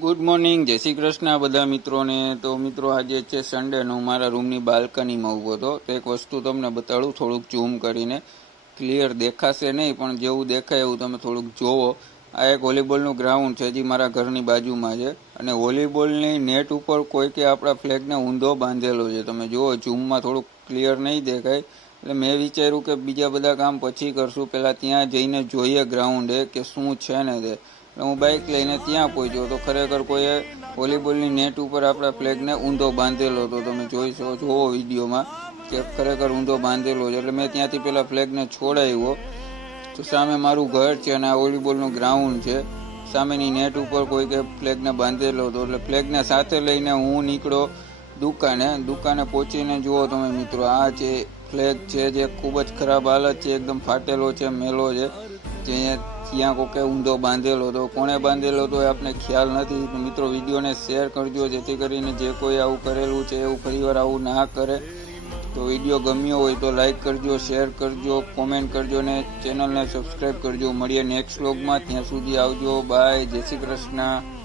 Good morning, જય શ્રી કૃષ્ણ બધા મિત્રોને. તો મિત્રો આજે છે સન્ડે, હું મારા રૂમની બાલ્કનીમાં ઊભો હતો. તો એક વસ્તુ તમને બતાડું, થોડુંક ઝૂમ કરીને. ક્લિયર દેખાશે નહીં, પણ જેવું દેખાય એવું તમે થોડુંક જોવો. આ એક વોલીબોલનું ગ્રાઉન્ડ છે, જે મારા ઘરની બાજુમાં છે. અને વોલીબોલની નેટ ઉપર કોઈકે આપણા ફ્લેગને ઊંધો બાંધેલો છે. તમે જુઓ, ઝૂમમાં થોડુંક ક્લિયર નહીં દેખાય. એટલે મેં વિચાર્યું કે બીજા બધા કામ પછી કરશું, પહેલાં ત્યાં જઈને જોઈએ ગ્રાઉન્ડે કે શું છે ને તે. હું બાઇક લઈને ત્યાં પહોંચ્યો તો ખરેખર કોઈએ વોલીબોલની નેટ ઉપર આપણા ફ્લેગને ઊંધો બાંધેલો હતો. તમે જોઈ શકો, જોવો વિડીયોમાં કે ખરેખર ઊંધો બાંધેલો છે. એટલે મેં ત્યાંથી પહેલાં ફ્લેગને છોડાવ્યો. તો સામે મારું ઘર છે અને આ વોલીબોલનું ગ્રાઉન્ડ છે. સામેની નેટ ઉપર કોઈકે ફ્લેગને બાંધેલો હતો. એટલે ફ્લેગને સાથે લઈને હું નીકળ્યો દુકાને પહોંચીને જુઓ તમે મિત્રો, આ જે ફ્લેગ છે જે ખૂબ જ ખરાબ હાલત છે, એકદમ ફાટેલો છે, મેલો છે. જે ત્યાં કોકે ઊંધો બાંધેલો હતો. કોણે બાંધેલો હતો એ આપણે ખ્યાલ નથી. મિત્રો વિડીયોને શેર કરજો, જેથી કરીને જે કોઈ આવું કરેલું છે એવું ફરીવાર આવું ના કરે. તો વિડીયો ગમ્યો હોય તો લાઈક કરજો, શેર કરજો, કોમેન્ટ કરજો ને ચેનલને સબસ્ક્રાઈબ કરજો. મળીએ નેક્સ્ટ વ્લોગમાં. ત્યાં સુધી આવજો, બાય, જય શ્રી કૃષ્ણ.